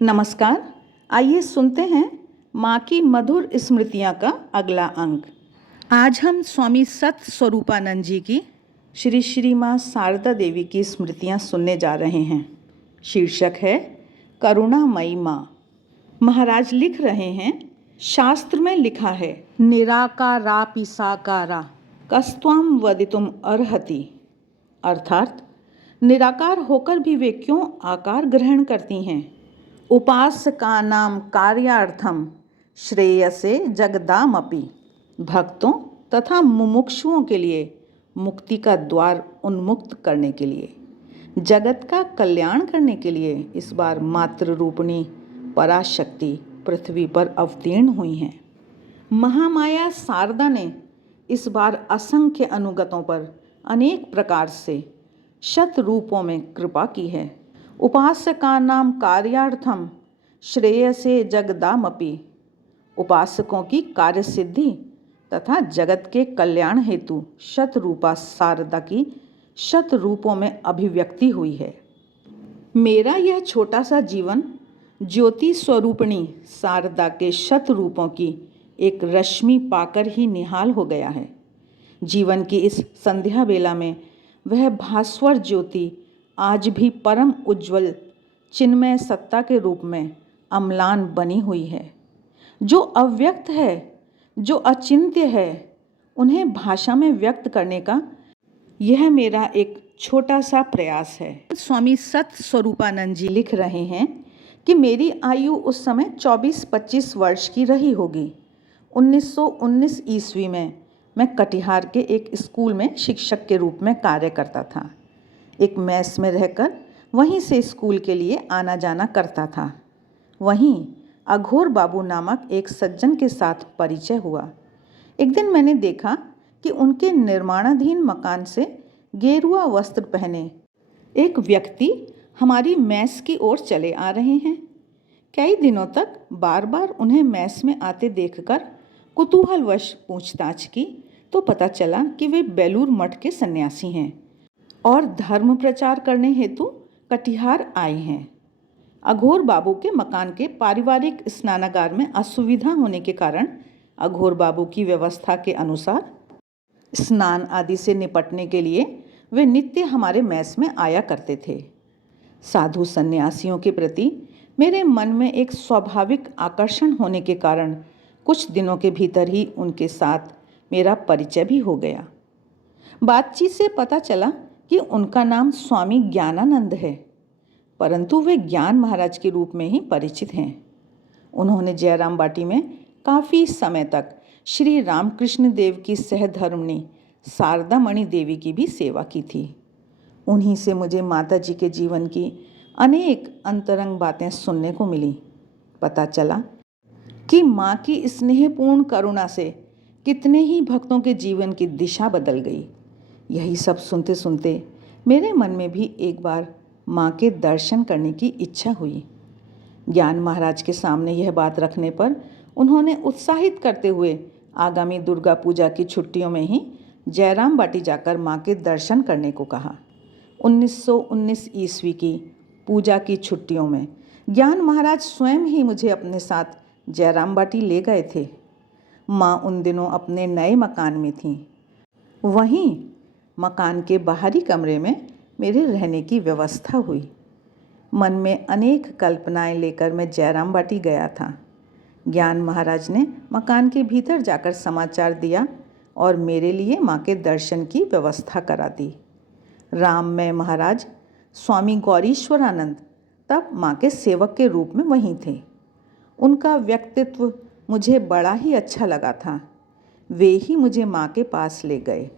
नमस्कार। आइए सुनते हैं माँ की मधुर स्मृतियाँ का अगला अंक। आज हम स्वामी सत स्वरूपानंद जी की श्री श्री माँ शारदा देवी की स्मृतियाँ सुनने जा रहे हैं। शीर्षक है करुणामयी माँ। महाराज लिख रहे हैं, शास्त्र में लिखा है, निराकारापि साकारा कस्त्वाम वदितुम अर्हति। अर्थात निराकार होकर भी वे क्यों आकार ग्रहण करती हैं। उपासकानां कार्यार्थम श्रेयसे जगदामपि। भक्तों तथा मुमुक्षुओं के लिए मुक्ति का द्वार उन्मुक्त करने के लिए, जगत का कल्याण करने के लिए इस बार मातृ रूपिणी पराशक्ति पृथ्वी पर अवतीर्ण हुई हैं। महामाया शारदा ने इस बार असंख्य अनुगतों पर अनेक प्रकार से शत रूपों में कृपा की है। उपासकानां कार्यार्थम श्रेयसे जगदामपि। उपासकों की कार्य सिद्धि तथा जगत के कल्याण हेतु शतरूपा शारदा की शत रूपों में अभिव्यक्ति हुई है। मेरा यह छोटा सा जीवन ज्योति स्वरूपिणी शारदा के शत रूपों की एक रश्मि पाकर ही निहाल हो गया है। जीवन की इस संध्या बेला में वह भास्वर ज्योति आज भी परम उज्ज्वल चिन्मय सत्ता के रूप में अम्लान बनी हुई है। जो अव्यक्त है, जो अचिंत्य है, उन्हें भाषा में व्यक्त करने का यह मेरा एक छोटा सा प्रयास है। स्वामी सत स्वरूपानंद जी लिख रहे हैं कि मेरी आयु उस समय 24-25 वर्ष की रही होगी। 1919 ईस्वी में मैं कटिहार के एक स्कूल में शिक्षक के रूप में कार्य करता था। एक मेस में रहकर वहीं से स्कूल के लिए आना जाना करता था। वहीं अघोर बाबू नामक एक सज्जन के साथ परिचय हुआ। एक दिन मैंने देखा कि उनके निर्माणाधीन मकान से गेरुआ वस्त्र पहने एक व्यक्ति हमारी मेस की ओर चले आ रहे हैं। कई दिनों तक बार बार उन्हें मेस में आते देखकर कुतूहलवश पूछताछ की तो पता चला कि वे बेलूर मठ के सन्यासी हैं और धर्म प्रचार करने हेतु कटिहार आए हैं। अघोर बाबू के मकान के पारिवारिक स्नानागार में असुविधा होने के कारण अघोर बाबू की व्यवस्था के अनुसार स्नान आदि से निपटने के लिए वे नित्य हमारे मेस में आया करते थे। साधु सन्यासियों के प्रति मेरे मन में एक स्वाभाविक आकर्षण होने के कारण कुछ दिनों के भीतर ही उनके साथ मेरा परिचय भी हो गया। बातचीत से पता चला कि उनका नाम स्वामी ज्ञानानंद है, परंतु वे ज्ञान महाराज के रूप में ही परिचित हैं। उन्होंने जयराम बाटी में काफ़ी समय तक श्री रामकृष्ण देव की सहधर्मिणी शारदा मणि देवी की भी सेवा की थी। उन्हीं से मुझे माता जी के जीवन की अनेक अंतरंग बातें सुनने को मिली। पता चला कि माँ की स्नेहपूर्ण करुणा से कितने ही भक्तों के जीवन की दिशा बदल गई। यही सब सुनते सुनते मेरे मन में भी एक बार माँ के दर्शन करने की इच्छा हुई। ज्ञान महाराज के सामने यह बात रखने पर उन्होंने उत्साहित करते हुए आगामी दुर्गा पूजा की छुट्टियों में ही जयराम बाटी जाकर माँ के दर्शन करने को कहा। 1919 ईस्वी की पूजा की छुट्टियों में ज्ञान महाराज स्वयं ही मुझे अपने साथ जयराम बाटी ले गए थे। माँ उन दिनों अपने नए मकान में थीं। वहीं मकान के बाहरी कमरे में मेरे रहने की व्यवस्था हुई। मन में अनेक कल्पनाएं लेकर मैं जयराम बाटी गया था। ज्ञान महाराज ने मकान के भीतर जाकर समाचार दिया और मेरे लिए माँ के दर्शन की व्यवस्था करा दी। राममय महाराज स्वामी गौरीश्वरानंद तब माँ के सेवक के रूप में वहीं थे। उनका व्यक्तित्व मुझे बड़ा ही अच्छा लगा था। वे ही मुझे माँ के पास ले गए।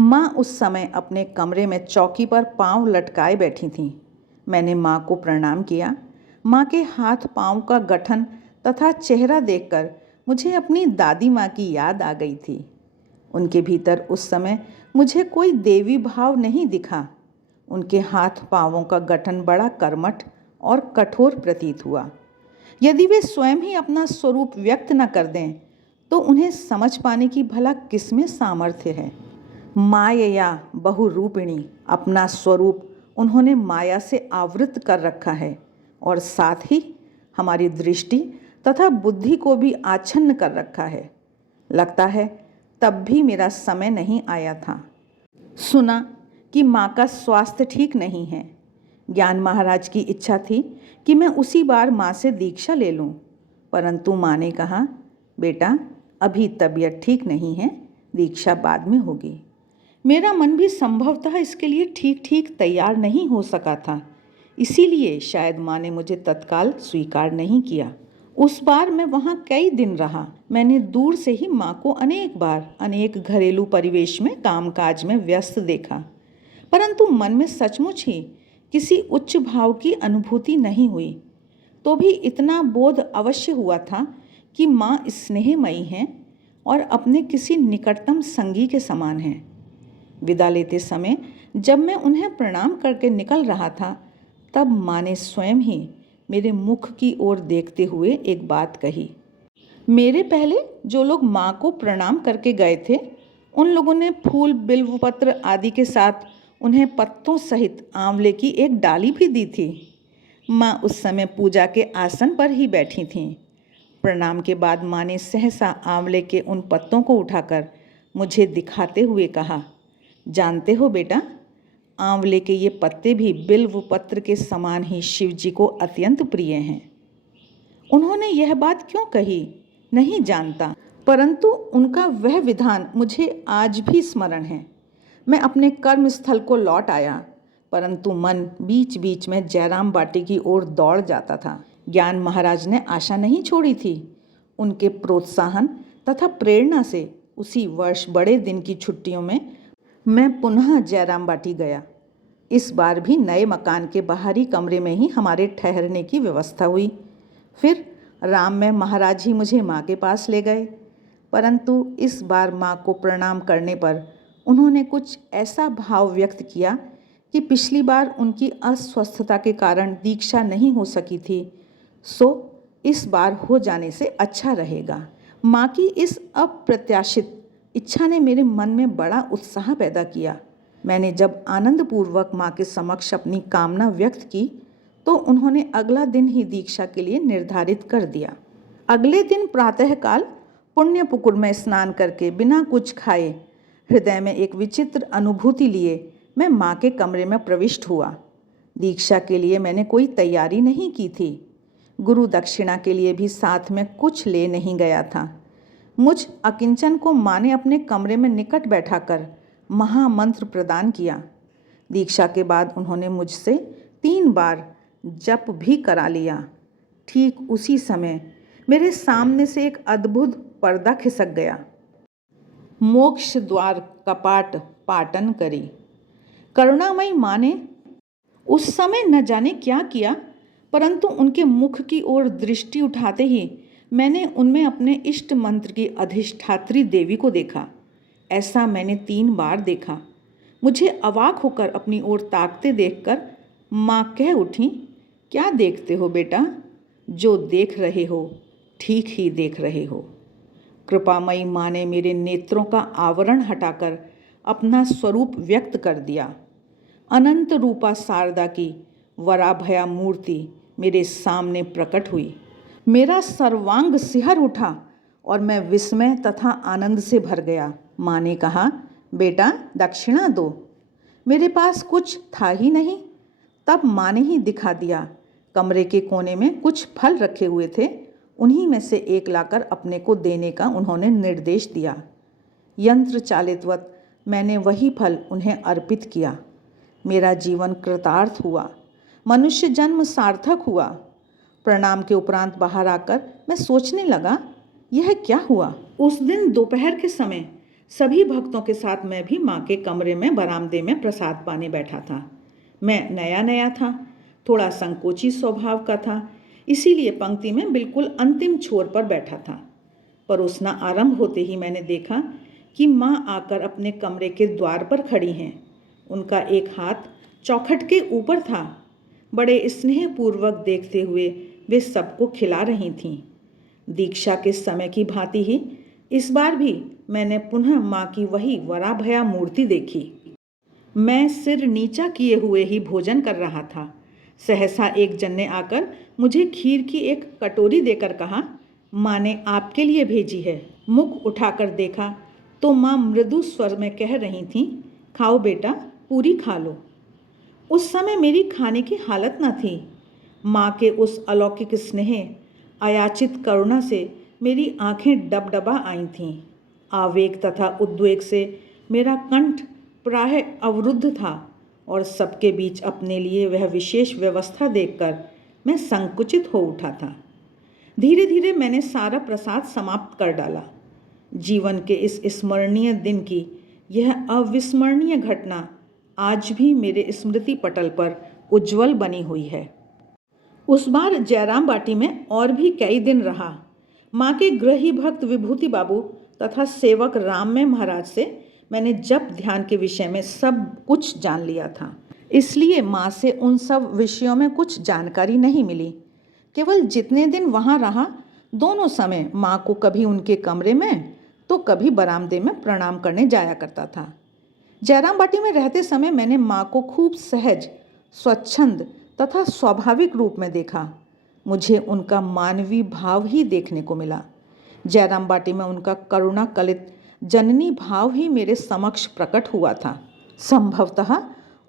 माँ उस समय अपने कमरे में चौकी पर पांव लटकाए बैठी थीं। मैंने माँ को प्रणाम किया। माँ के हाथ पांव का गठन तथा चेहरा देखकर मुझे अपनी दादी माँ की याद आ गई थी। उनके भीतर उस समय मुझे कोई देवी भाव नहीं दिखा। उनके हाथ पांवों का गठन बड़ा कर्मठ और कठोर प्रतीत हुआ। यदि वे स्वयं ही अपना स्वरूप व्यक्त न कर दें तो उन्हें समझ पाने की भला किसमें सामर्थ्य है। मायया बहुरूपिणी, अपना स्वरूप उन्होंने माया से आवृत कर रखा है और साथ ही हमारी दृष्टि तथा बुद्धि को भी आच्छन्न कर रखा है। लगता है तब भी मेरा समय नहीं आया था। सुना कि माँ का स्वास्थ्य ठीक नहीं है। ज्ञान महाराज की इच्छा थी कि मैं उसी बार माँ से दीक्षा ले लूँ, परंतु माँ ने कहा, बेटा अभी तबीयत ठीक नहीं है, दीक्षा बाद में होगी। मेरा मन भी संभवतः इसके लिए ठीक ठीक तैयार नहीं हो सका था, इसीलिए शायद माँ ने मुझे तत्काल स्वीकार नहीं किया। उस बार मैं वहाँ कई दिन रहा। मैंने दूर से ही माँ को अनेक बार अनेक घरेलू परिवेश में कामकाज में व्यस्त देखा, परंतु मन में सचमुच ही किसी उच्च भाव की अनुभूति नहीं हुई। तो भी इतना बोध अवश्य हुआ था कि माँ स्नेहमयी हैं और अपने किसी निकटतम संगी के समान हैं। विदा लेते समय जब मैं उन्हें प्रणाम करके निकल रहा था, तब माँ ने स्वयं ही मेरे मुख की ओर देखते हुए एक बात कही। मेरे पहले जो लोग माँ को प्रणाम करके गए थे, उन लोगों ने फूल, बिल्वपत्र आदि के साथ उन्हें पत्तों सहित आंवले की एक डाली भी दी थी। माँ उस समय पूजा के आसन पर ही बैठी थीं। प्रणाम के बाद माँ ने सहसा आंवले के उन पत्तों को उठाकर मुझे दिखाते हुए कहा, जानते हो बेटा, आंवले के ये पत्ते भी बिल्व पत्र के समान ही शिव जी को अत्यंत प्रिय हैं। उन्होंने यह बात क्यों कही नहीं जानता, परंतु उनका वह विधान मुझे आज भी स्मरण है। मैं अपने कर्म स्थल को लौट आया, परंतु मन बीच बीच में जयराम बाटी की ओर दौड़ जाता था। ज्ञान महाराज ने आशा नहीं छोड़ी थी। उनके प्रोत्साहन तथा प्रेरणा से उसी वर्ष बड़े दिन की छुट्टियों में मैं पुनः जयराम बाटी गया। इस बार भी नए मकान के बाहरी कमरे में ही हमारे ठहरने की व्यवस्था हुई। फिर राम में महाराज ही मुझे माँ के पास ले गए, परंतु इस बार माँ को प्रणाम करने पर उन्होंने कुछ ऐसा भाव व्यक्त किया कि पिछली बार उनकी अस्वस्थता के कारण दीक्षा नहीं हो सकी थी, सो इस बार हो जाने से अच्छा रहेगा। माँ की इस अप्रत्याशित इच्छा ने मेरे मन में बड़ा उत्साह पैदा किया। मैंने जब आनंदपूर्वक माँ के समक्ष अपनी कामना व्यक्त की, तो उन्होंने अगला दिन ही दीक्षा के लिए निर्धारित कर दिया। अगले दिन प्रातःकाल पुण्य पुकुर में स्नान करके बिना कुछ खाए, हृदय में एक विचित्र अनुभूति लिए मैं माँ के कमरे में प्रविष्ट हुआ। दीक्षा के लिए मैंने कोई तैयारी नहीं की थी। गुरु दक्षिणा के लिए भी साथ में कुछ ले नहीं गया था। मुझ अकिंचन को माँ ने अपने कमरे में निकट बैठाकर महामंत्र प्रदान किया। दीक्षा के बाद उन्होंने मुझसे 3 बार जप भी करा लिया। ठीक उसी समय मेरे सामने से एक अद्भुत पर्दा खिसक गया। मोक्ष द्वार कपाट पाटन करी। करुणामयी माँ ने उस समय न जाने क्या किया, परंतु उनके मुख की ओर दृष्टि उठाते ही मैंने उनमें अपने इष्ट मंत्र की अधिष्ठात्री देवी को देखा। ऐसा मैंने 3 बार देखा। मुझे अवाक होकर अपनी ओर ताकते देखकर माँ कह उठी, क्या देखते हो बेटा? जो देख रहे हो ठीक ही देख रहे हो। कृपामयी माँ ने मेरे नेत्रों का आवरण हटाकर अपना स्वरूप व्यक्त कर दिया। अनंत रूपा शारदा की वराभया मूर्ति मेरे सामने प्रकट हुई। मेरा सर्वांग सिहर उठा और मैं विस्मय तथा आनंद से भर गया। माँ ने कहा, बेटा दक्षिणा दो। मेरे पास कुछ था ही नहीं। तब माँ ने ही दिखा दिया। कमरे के कोने में कुछ फल रखे हुए थे, उन्हीं में से एक लाकर अपने को देने का उन्होंने निर्देश दिया। यंत्र चालितवत मैंने वही फल उन्हें अर्पित किया। मेरा जीवन कृतार्थ हुआ, मनुष्य जन्म सार्थक हुआ। प्रणाम के उपरांत बाहर आकर मैं सोचने लगा, यह क्या हुआ। उस दिन दोपहर के समय सभी भक्तों के साथ मैं भी माँ के कमरे में बरामदे में प्रसाद पाने बैठा था। मैं नया नया था, थोड़ा संकोची स्वभाव का था, इसीलिए पंक्ति में बिल्कुल अंतिम छोर पर बैठा था। परोसना आरंभ होते ही मैंने देखा कि माँ आकर अपने कमरे के द्वार पर खड़ी हैं। उनका एक हाथ चौखट के ऊपर था। बड़े स्नेहपूर्वक देखते हुए वे सबको खिला रही थीं। दीक्षा के समय की भांति ही इस बार भी मैंने पुनः माँ की वही वराभया मूर्ति देखी। मैं सिर नीचा किए हुए ही भोजन कर रहा था। सहसा एक जन ने आकर मुझे खीर की एक कटोरी देकर कहा, माँ ने आपके लिए भेजी है। मुख उठाकर देखा तो माँ मृदु स्वर में कह रही थीं, खाओ बेटा, पूरी खा लो। उस समय मेरी खाने की हालत न थी। माँ के उस अलौकिक स्नेह, अयाचित करुणा से मेरी आंखें डबडबा आई थीं। आवेग तथा उद्वेग से मेरा कंठ प्रायः अवरुद्ध था और सबके बीच अपने लिए वह विशेष व्यवस्था देखकर मैं संकुचित हो उठा था। धीरे धीरे मैंने सारा प्रसाद समाप्त कर डाला। जीवन के इस स्मरणीय दिन की यह अविस्मरणीय घटना आज भी मेरे स्मृति पटल पर उज्जवल बनी हुई है। उस बार जयराम बाटी में और भी कई दिन रहा। माँ के गृही भक्त विभूति बाबू तथा सेवक राममय महाराज से मैंने जप ध्यान के विषय में सब कुछ जान लिया था, इसलिए माँ से उन सब विषयों में कुछ जानकारी नहीं मिली। केवल जितने दिन वहाँ रहा, दोनों समय माँ को कभी उनके कमरे में तो कभी बरामदे में प्रणाम करने जाया करता था। जयराम बाटी में रहते समय मैंने माँ को खूब सहज, स्वच्छंद तथा स्वाभाविक रूप में देखा। मुझे उनका मानवीय भाव ही देखने को मिला। जयराम बाटी में उनका करुणा कलित जननी भाव ही मेरे समक्ष प्रकट हुआ था। संभवतः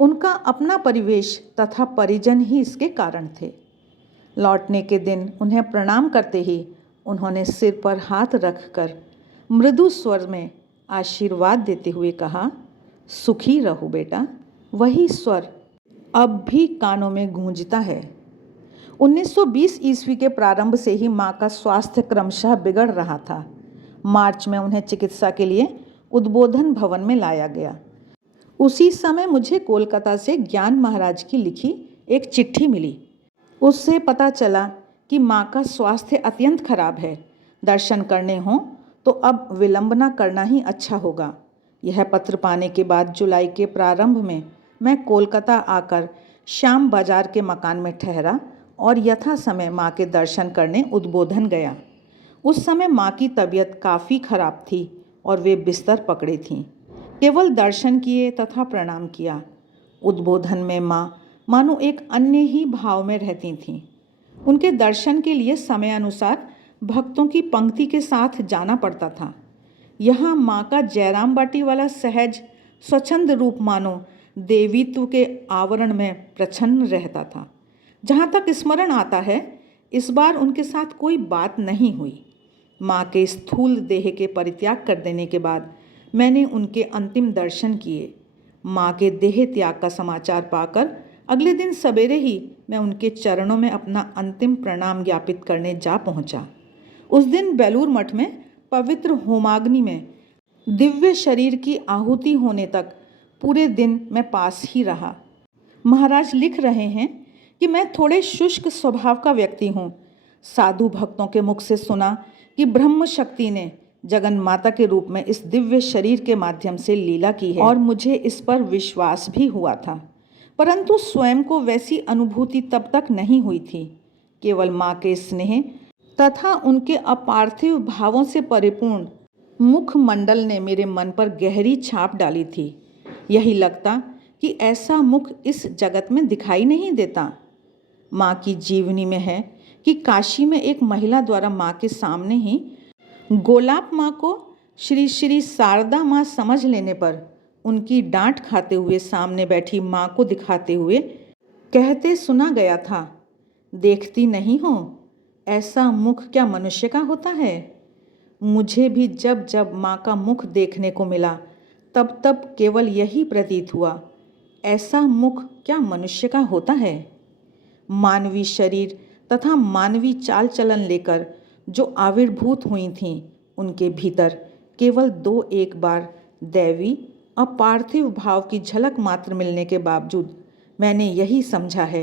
उनका अपना परिवेश तथा परिजन ही इसके कारण थे। लौटने के दिन उन्हें प्रणाम करते ही उन्होंने सिर पर हाथ रखकर मृदु स्वर में आशीर्वाद देते हुए कहा, सुखी रहो बेटा। वही स्वर अब भी कानों में गूंजता है। 1920 ईस्वी के प्रारंभ से ही माँ का स्वास्थ्य क्रमशः बिगड़ रहा था। मार्च में उन्हें चिकित्सा के लिए उद्बोधन भवन में लाया गया। उसी समय मुझे कोलकाता से ज्ञान महाराज की लिखी एक चिट्ठी मिली। उससे पता चला कि माँ का स्वास्थ्य अत्यंत खराब है। दर्शन करने हों तो अब विलंब न करना ही अच्छा होगा। यह पत्र पाने के बाद जुलाई के प्रारंभ में मैं कोलकाता आकर श्याम बाजार के मकान में ठहरा और यथा समय माँ के दर्शन करने उद्बोधन गया। उस समय माँ की तबीयत काफ़ी खराब थी और वे बिस्तर पकड़े थीं। केवल दर्शन किए तथा प्रणाम किया। उद्बोधन में माँ मानो एक अन्य ही भाव में रहती थीं। उनके दर्शन के लिए समयानुसार भक्तों की पंक्ति के साथ जाना पड़ता था। यहाँ माँ का जयराम बाटी वाला सहज स्वच्छंद रूप मानो देवीत्व के आवरण में प्रच्छन्न रहता था। जहाँ तक स्मरण आता है, इस बार उनके साथ कोई बात नहीं हुई। माँ के स्थूल देह के परित्याग कर देने के बाद मैंने उनके अंतिम दर्शन किए। माँ के देह त्याग का समाचार पाकर अगले दिन सवेरे ही मैं उनके चरणों में अपना अंतिम प्रणाम ज्ञापित करने जा पहुँचा। उस दिन बेलूर मठ में पवित्र होमाग्नि में दिव्य शरीर की आहुति होने तक पूरे दिन मैं पास ही रहा। महाराज लिख रहे हैं कि मैं थोड़े शुष्क स्वभाव का व्यक्ति हूँ। साधु भक्तों के मुख से सुना कि ब्रह्म शक्ति ने जगन माता के रूप में इस दिव्य शरीर के माध्यम से लीला की है और मुझे इस पर विश्वास भी हुआ था, परंतु स्वयं को वैसी अनुभूति तब तक नहीं हुई थी। केवल माँ के स्नेह तथा उनके अपार्थिव भावों से परिपूर्ण मुखमंडल ने मेरे मन पर गहरी छाप डाली थी। यही लगता कि ऐसा मुख इस जगत में दिखाई नहीं देता। माँ की जीवनी में है कि काशी में एक महिला द्वारा माँ के सामने ही गोलाप माँ को श्री श्री शारदा माँ समझ लेने पर उनकी डांट खाते हुए सामने बैठी माँ को दिखाते हुए कहते सुना गया था, देखती नहीं हो, ऐसा मुख क्या मनुष्य का होता है। मुझे भी जब जब माँ का मुख देखने को मिला तब तब केवल यही प्रतीत हुआ, ऐसा मुख क्या मनुष्य का होता है। मानवीय शरीर तथा मानवीय चाल चलन लेकर जो आविर्भूत हुई थीं, उनके भीतर केवल 2-1 बार दैवी अपार्थिव भाव की झलक मात्र मिलने के बावजूद मैंने यही समझा है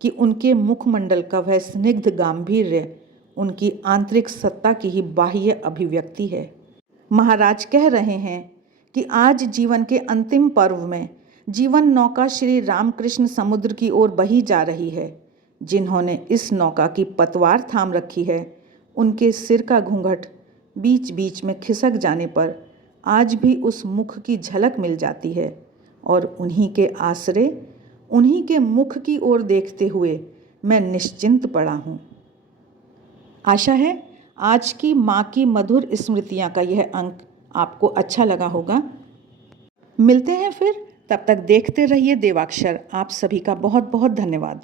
कि उनके मुखमंडल का वह स्निग्ध गांभीर्य उनकी आंतरिक सत्ता की ही बाह्य अभिव्यक्ति है। महाराज कह रहे हैं कि आज जीवन के अंतिम पर्व में जीवन नौका श्री रामकृष्ण समुद्र की ओर बही जा रही है। जिन्होंने इस नौका की पतवार थाम रखी है, उनके सिर का घूंघट बीच बीच में खिसक जाने पर आज भी उस मुख की झलक मिल जाती है और उन्हीं के आश्रय उन्हीं के मुख की ओर देखते हुए मैं निश्चिंत पड़ा हूँ। आशा है आज की माँ की मधुर स्मृतियाँ का यह अंक आपको अच्छा लगा होगा। मिलते हैं फिर, तब तक देखते रहिए देवाक्षर। आप सभी का बहुत बहुत धन्यवाद।